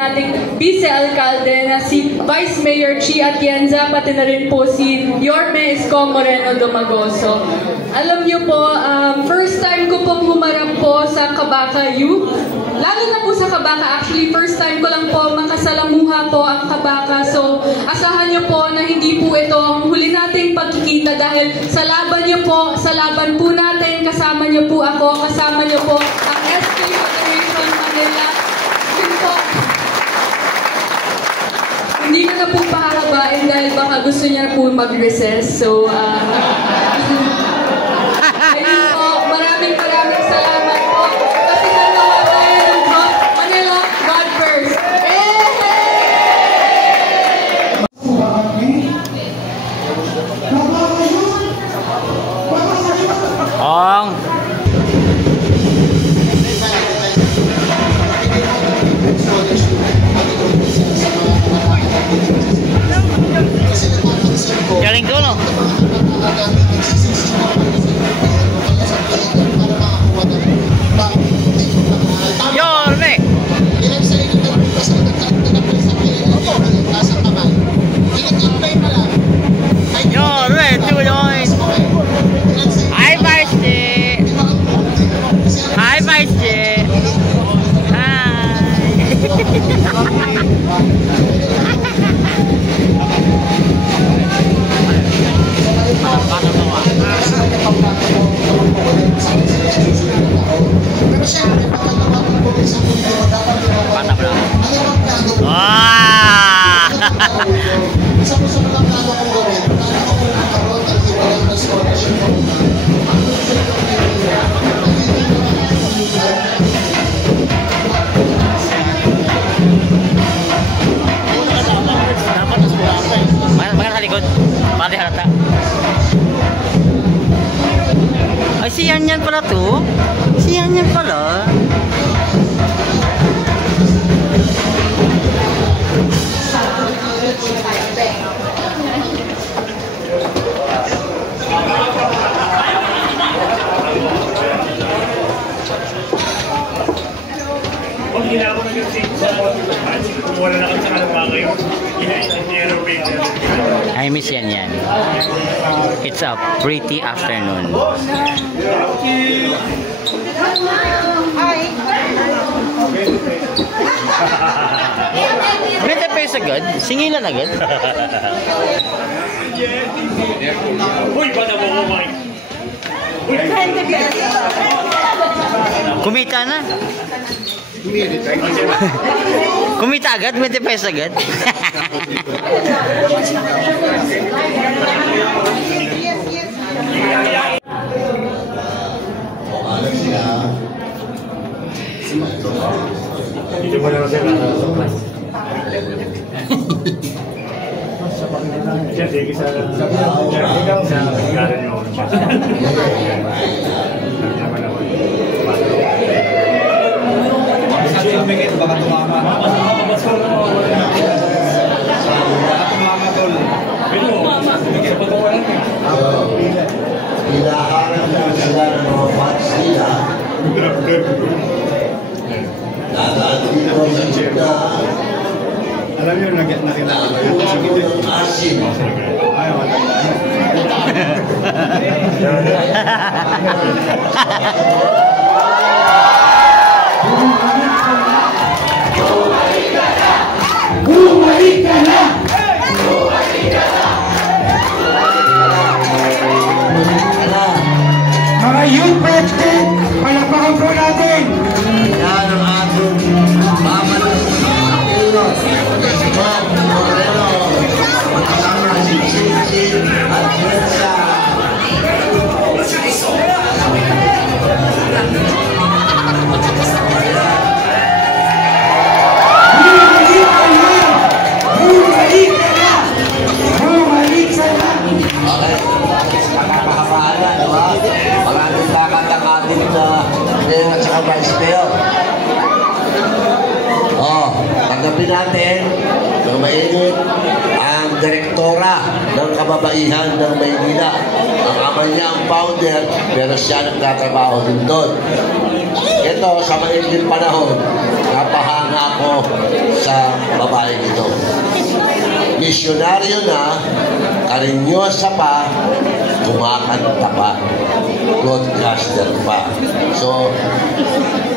ating vice-alcalde na si Vice Mayor Chi Atienza, pati na rin po si Yorme Isko Moreno Domagoso. Alam niyo po, first time ko pong humarap po sa Kabaka Youth. Lalo na po sa Kabaka, actually first time ko lang po makasalamuha po ang Kabaka. So asahan niyo po na hindi po ito ang huli nating pagkikita dahil sa laban niyo po, sa laban po natin, kasama niyo po ako, kasama niyo po ang SK Federation Manila. Yun po. Hindi ko na po pahahabain dahil baka gusto niya po mag-recess. So, ayun po, maraming salamat po. Kasi nagawa tayo ng Manila God First. Ong! Galing ko, no? Yorme! Yorme, tuloy! Hi, Vice G! Hi, Vice G! Ay, si Yan Yan pala to? Si Yan Yan pala? I miss Yan Yan. It's a pretty afternoon. May peso agad? Singilan agad? Uy, bata mo ko, Mike. Kumita na? Kumita agad? 20 pesos agad? Hindi mo naman sila surprise. Diyan, sige sa pagkaran mo. Sabi yung bigit, baka tumama. Baka tumama tol. Bigit, baka walang hinaharap na sila ng mga fans nila. Dadaan dito sa Jeddah. Alam nyo, nakilala ko yun. Nagpulo ng asin. Ayaw, Bumalik ka na! Mga youth president, palapakan po natin! Yan ang ating babalik sa Pilos. Bob Moreno, kasama si Chinchin at Chensa. Vice Mayor. Tanggapin natin ng mainit ang direktora ng kababaihan ng Maynila. Ang ama niya ang founder, pero siya nagtatrabaho din doon. ito sa maikling panahon, napahanga ko sa babaeng ito. Misyonaryo na, karinyosa pa, kumakanta pa, broadcaster pa. So,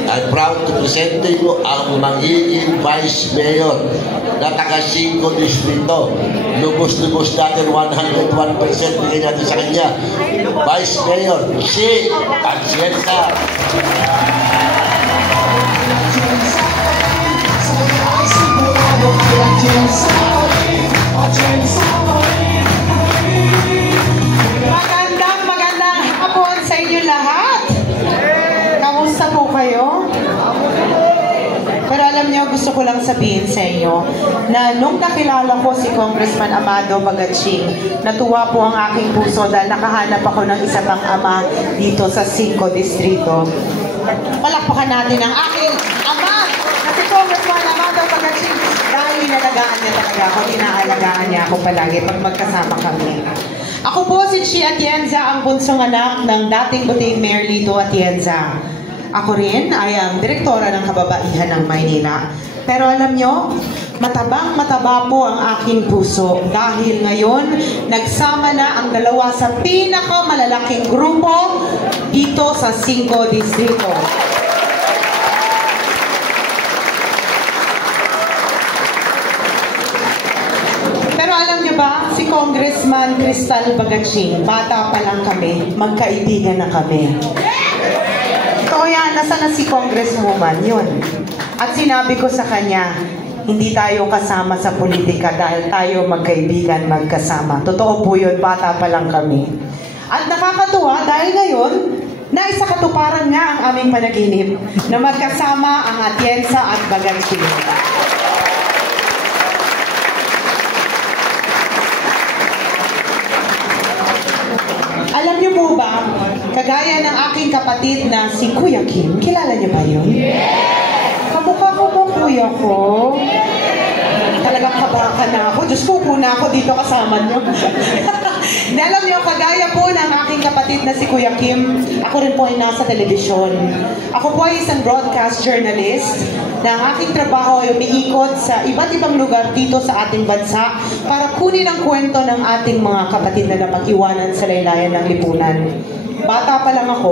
I'm proud to present to you ang magiging Vice Mayor na taga 5 distrito. Lubos-lubos natin 101% bigay natin sa kanya. Vice Mayor, si Atienza. Magandang hapon sa inyo lahat. Kamusta po kayo? Pero alam niyo, gusto ko lang sabihin sa inyo na nung nakilala ko si Congressman Amado Bagaching, natuwa po ang aking puso dahil nakahanap ako ng isa pang ama dito sa 5 distrito. Palakpakan natin ang aking ama na si Congressman Amado Bagaching dahil inalagaan niya talaga ako, inaalagaan niya ako palagi pag magkasama kami. Ako po si Chi Atienza, ang bunsong anak ng dating Buting Mayor Lito Atienza. Ako rin ay ang direktora ng kababaihan ng Maynila. Pero alam nyo, matabang-mataba po ang aking puso dahil ngayon nagsama na ang dalawa sa pinakamalalaking grupo dito sa 5 distrito. Pero alam nyo ba, si Congressman Cristal Bagaching, bata pa lang kami, magkaibigan na kami. Totoo yan, nasa na si Congresswoman, yun. At sinabi ko sa kanya, hindi tayo kasama sa politika dahil tayo magkaibigan, magkasama. Totoo po yun, bata pa lang kami. At nakakatuwa dahil ngayon, naisa katuparan nga ang aming panaginip na magkasama ang Atienza at Bagaching. Alam niyo po ba, kagaya ng aking kapatid na si Kuya Kim, kilala niyo ba yun? Kamukha ko po, kuya ko. Talagang kabaka na ako. Diyos ko, na ako dito kasama niyo. Alam niyo, kagaya po ng aking kapatid na si Kuya Kim, ako rin po ay nasa telebisyon. Ako po ay isang broadcast journalist na ang aking trabaho ay umiikot sa iba't ibang lugar dito sa ating bansa para kunin ang kwento ng ating mga kapatid na napag-iwanan sa laylayan ng lipunan. Bata pa lang ako,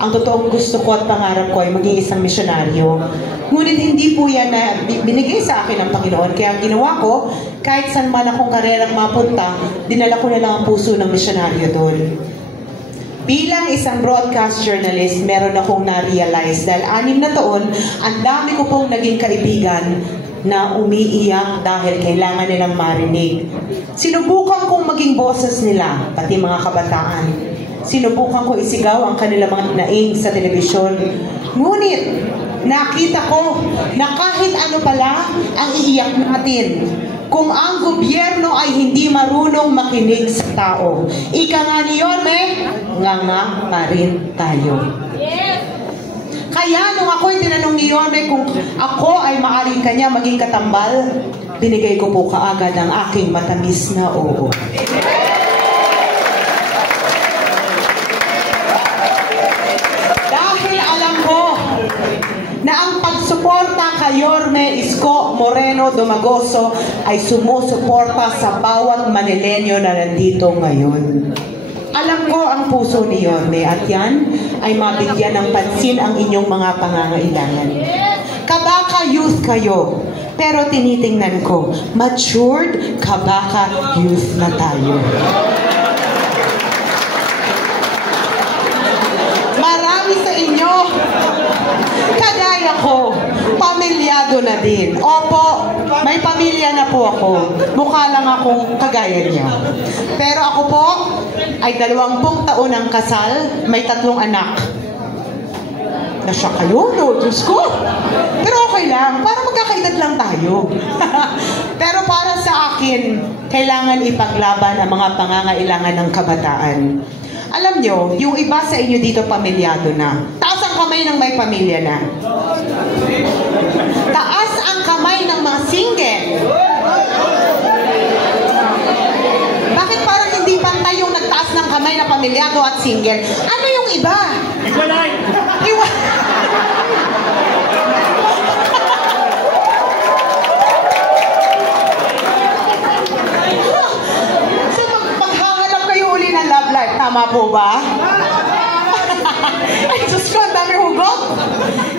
ang totoong gusto ko at pangarap ko ay maging isang misyonaryo. Ngunit hindi po yan na binigay sa akin ng Panginoon. Kaya ang ginawa ko, kahit saan man akong karerang mapunta, dinala ko na lang ang puso ng misyonaryo doon. Bilang isang broadcast journalist, meron akong na-realize dahil 6 na taon, ang dami ko pong naging kaibigan na umiiyak dahil kailangan nilang marinig. Sinubukan kong maging boses nila, pati mga kabataan. Sinubukan ko isigaw ang kanilang mga naing sa telebisyon. Ngunit, nakita ko na kahit ano pala ang iiyak natin, kung ang gobyerno ay hindi marunong makinig sa tao. Ika nga ni Yorme, nga pa rin tayo. Kaya nung ako'y tinanong ni Yorme kung ako ay maaaring kanya maging katambal, binigay ko po kaagad ang aking matamis na oo. Dahil alam ko na ang pagsuporta kay Yorme Isko Moreno Domagoso ay sumusuporta sa bawat Manilenyo na nandito ngayon. Alam ko ang puso ni Yorme at yan ay mabigyan ng pansin ang inyong mga pangangailangan. Kabaka youth kayo, pero tinitingnan ko, matured kabaka youth na tayo. Marami sa inyo, kagaya ko, pamilyado na din. Opo, may pamilya na po ako. Mukha lang akong kagaya niya. Pero ako po, ay 20 taon ang kasal, may 3 anak. Nasya kayo, no? Diyos ko. Pero okay lang, para magkakaedad lang tayo. Pero para sa akin, kailangan ipaglaban ang mga pangangailangan ng kabataan. Alam nyo, yung iba sa inyo dito pamilyado na. Taas ang kamay ng may pamilya na. Taas ang kamay ng mga single. Bakit parang hindi pantay yung nagtaas ng kamay na pamilyado at single? Ano yung iba? Iwa. Tama po ba? Ay, Diyos ko, ang dami hugot.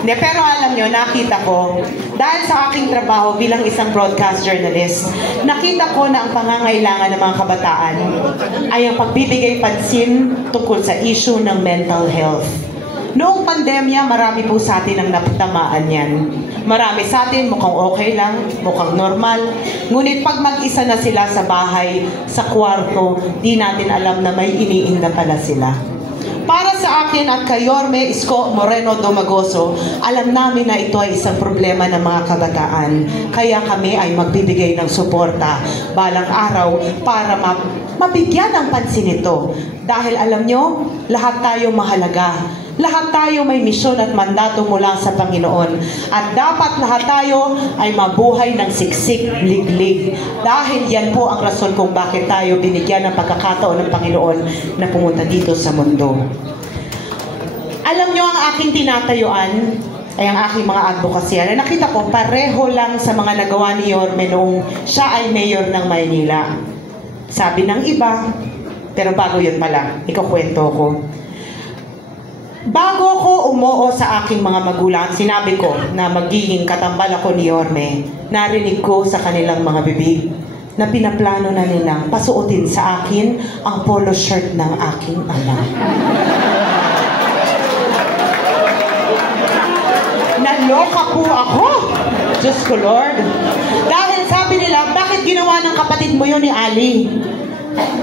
Hindi, pero alam nyo, nakita ko, dahil sa aking trabaho bilang isang broadcast journalist, nakita ko na ang pangangailangan ng mga kabataan ay ang pagbibigay pansin tungkol sa issue ng mental health. Noong pandemya, marami po sa atin ang napatamaan yan. Marami sa atin mukhang okay lang, mukhang normal. Ngunit pag mag-isa na sila sa bahay, sa kwarto, di natin alam na may iniinda pala sila. Para sa akin at kay Yorme Isko Moreno Domagoso, alam namin na ito ay isang problema ng mga kabataan. Kaya kami ay magbibigay ng suporta balang araw para mabigyan ng pansin ito. Dahil alam nyo, lahat tayo mahalaga. Lahat tayo may misyon at mandato mula sa Panginoon. At dapat lahat tayo ay mabuhay ng siksik, liglig. Dahil yan po ang rason kung bakit tayo binigyan ng pagkakataon ng Panginoon na pumunta dito sa mundo. Alam nyo, ang aking tinatayuan ay ang aking mga advocacy. Nakita ko, pareho lang sa mga nagawa ni Yorme noong siya ay mayor ng Maynila. Sabi ng iba, pero bago yun pala, ikukwento ko. Bago ko umuo sa aking mga magulang, sinabi ko na magiging katambal ako ni Yorme. Narinig ko sa kanilang mga bibig na pinaplano na nilang pasuotin sa akin ang polo shirt ng aking ama. Naloka po ako! Diyos ko, Lord! Dahil sabi nila, bakit ginawa ng kapatid mo yun ni Ali?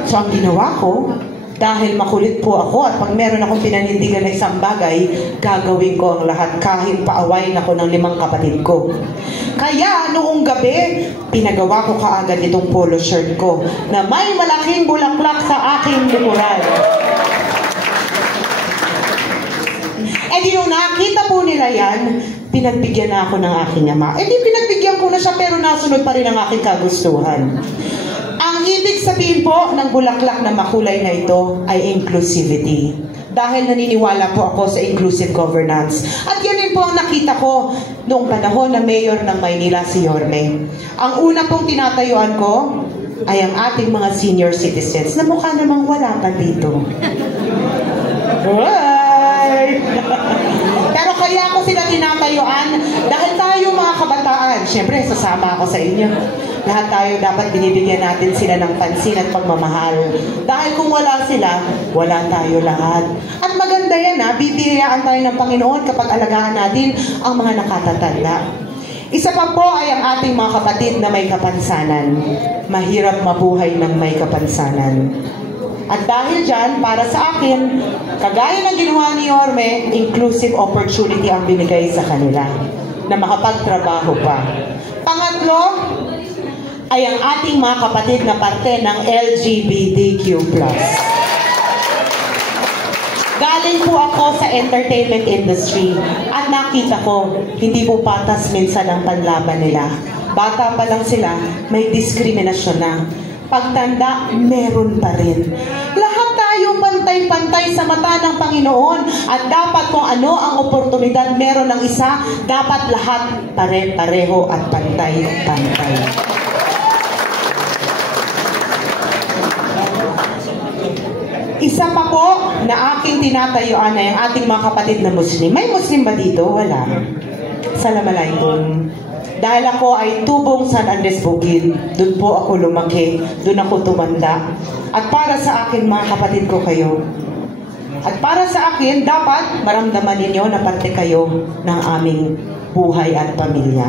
So ang ginawa ko, dahil makulit po ako at pag meron akong pinanindigan na isang bagay, gagawin ko ang lahat kahit paawayin ako ng 5 kapatid ko. Kaya noong gabi, pinagawa ko kaagad itong polo shirt ko na may malaking bulaklak sa aking likuran. E di nung nakita po nila yan, pinagbigyan na ako ng aking ama. E di pinagbigyan ko na siya pero nasunod pa rin ang aking kagustuhan. Ang ibig sabihin po ng bulaklak na makulay na ito ay inclusivity. Dahil naniniwala po ako sa inclusive governance. At yan din po ang nakita ko noong panahon na mayor ng Maynila si Yorme. Ang una pong tinatayuan ko ay ang ating mga senior citizens na mukha namang wala pa dito. Pero kaya ako sila tinatayuan dahil tayo mga kabataan, syempre sasama ako sa inyo. Lahat tayo dapat binibigyan natin sila ng pansin at pagmamahal. Dahil kung wala sila, wala tayo lahat. At maganda yan bibiyayaan tayo ng Panginoon kapag alagaan natin ang mga nakatatanda. Isa pa po ay ang ating mga kapatid na may kapansanan. Mahirap mabuhay ng may kapansanan. At dahil dyan, para sa akin, kagaya ng ginawa ni Yorme, inclusive opportunity ang binigay sa kanila na makapagtrabaho pa. Pangatlo, ay ang ating mga kapatid na parte ng LGBTQ+. Galing po ako sa entertainment industry at nakita ko, hindi po patas minsan ang panlaban nila. Bata pa lang sila, may diskriminasyon na. Pagtanda, meron pa rin. Lahat tayo pantay-pantay sa mata ng Panginoon at dapat kung ano ang oportunidad meron ng isa, dapat lahat pare-pareho at pantay-pantay. Isa pa po na aking tinatayuan ay ang ating mga kapatid na Muslim. May Muslim ba dito? Wala. Assalamualaikum. Dahil ako ay tubong San Andres Bukid, doon po ako lumaki, doon ako tumanda. At para sa akin, mga kapatid ko kayo. At para sa akin, dapat maramdaman ninyo na parte kayo ng aming buhay at pamilya.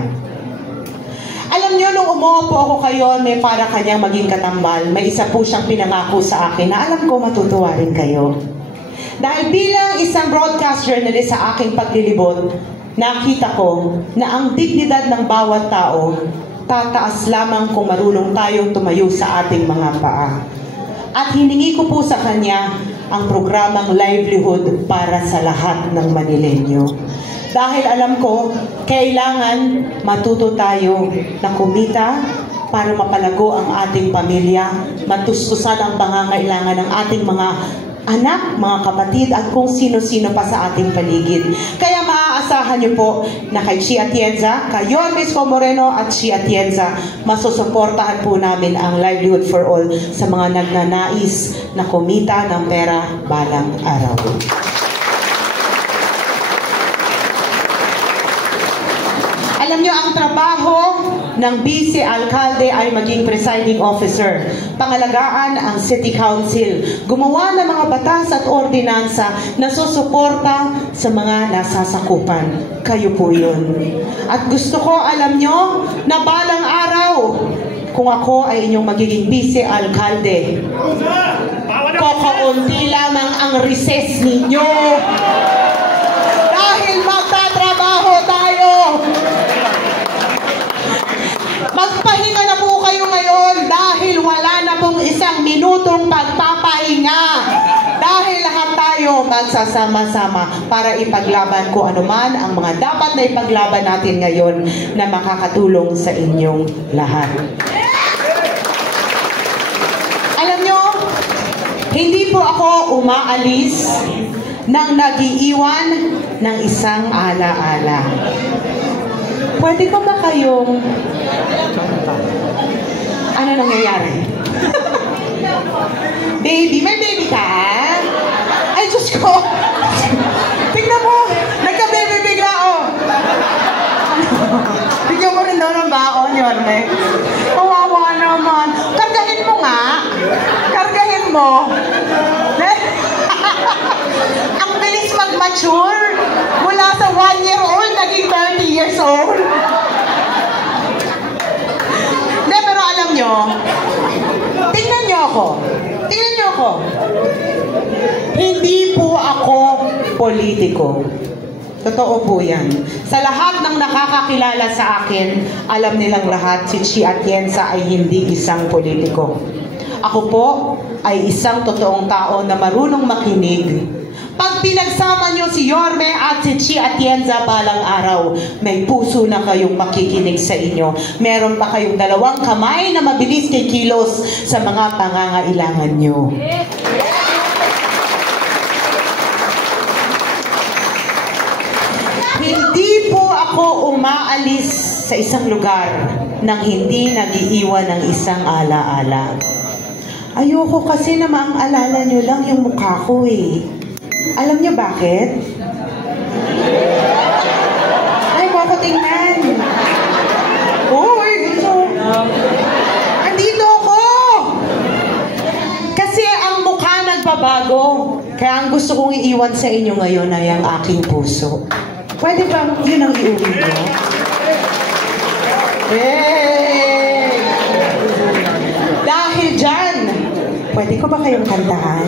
Alam nyo, nung umuo po ako kayo, may para kanyang maging katambal, may isa po siyang pinangako sa akin na alam ko matutuwa rin kayo. Dahil bilang isang broadcast journalist sa aking paglilibot, nakita ko na ang dignidad ng bawat tao tataas lamang kung marunong tayong tumayo sa ating mga paa. At hiningi ko po sa kanya ang programang livelihood para sa lahat ng Manilenyo. Dahil alam ko, kailangan matuto tayo na kumita para mapalago ang ating pamilya, matustusan ang pangangailangan ng ating mga anak, mga kapatid, at kung sino-sino pa sa ating paligid. Kaya Maasahan niyo po na kay Chi Atienza, kay Yorme Isko Moreno at Chi Atienza, masusuportahan po namin ang Livelihood for All sa mga nagnanais na kumita ng pera balang araw. Alam niyo, ang trabaho ng Vice Alcalde ay maging presiding officer. Pangalagaan ang City Council. Gumawa ng mga batas at ordinansa na susuporta sa mga nasasakupan. Kayo po yun. At gusto ko, alam niyo, na balang araw, kung ako ay inyong magiging Vice Alcalde, kakaunti lamang ang recess ninyo. Dahil magtatrabaho tayo. Magpahinga na po kayo ngayon dahil wala na pong isang minutong pagpapahinga. Dahil lahat tayo magsasama-sama para ipaglaban kung anuman ang mga dapat na ipaglaban natin ngayon na makakatulong sa inyong lahat. Alam nyo, hindi po ako umaalis nang nag-iiwan ng isang ala-ala. Pwede ko ba kayong... Ano nangyayari? Baby, may baby ka? Ay, Diyos ko! Tingnan mo! Nagka-baby bigla, oh! Bigyan mo rin daw ng baon, Yorme. Kawawa naman. Kargahin mo nga. Kargahin mo. Ang bilis mag-mature. Mula sa 1-year-old, naging 30 years old. Hindi, pero alam nyo, tingnan nyo ako. Tingnan nyo ako. Hindi po ako politiko. Totoo po yan. Sa lahat ng nakakakilala sa akin, alam nilang lahat si Chi Atienza ay hindi isang politiko. Ako po ay isang totoong tao na marunong makinig. Pag pinagsama nyo si Yorme at si Chi Atienza balang araw, may puso na kayong makikinig sa inyo. Meron pa kayong dalawang kamay na mabilis kikilos sa mga pangangailangan nyo. Hindi po ako umaalis sa isang lugar nang hindi nag-iiwan ng isang ala-ala. Ayoko kasi na maang-alala nyo lang yung mukha ko eh. Alam niyo bakit? Ay, mo ako tingnan. Uy, gusto. Andito ako. Kasi ang mukha nagbabago. Kaya ang gusto kong iiwan sa inyo ngayon ay ang aking puso. Pwede ba yun ang iuwi nyo? Hey! Dahil dyan, pwede ko ba kayong kantahan?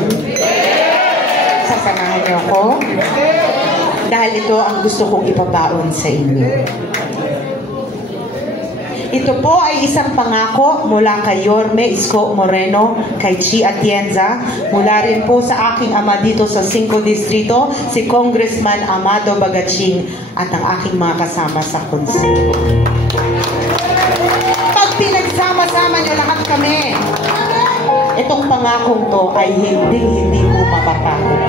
Sasamahan niyo ako? Dahil ito ang gusto kong ipabaon sa inyo. Ito po ay isang pangako mula kay Yorme Isko Moreno, kay Chi Atienza, mula rin po sa aking ama dito sa 5 Distrito, si Congressman Amado Bagaching, at ang aking mga kasama sa konseho. Pag pinagsama-sama niyo lahat kami, itong pangakong to ay hindi mo mapapagod.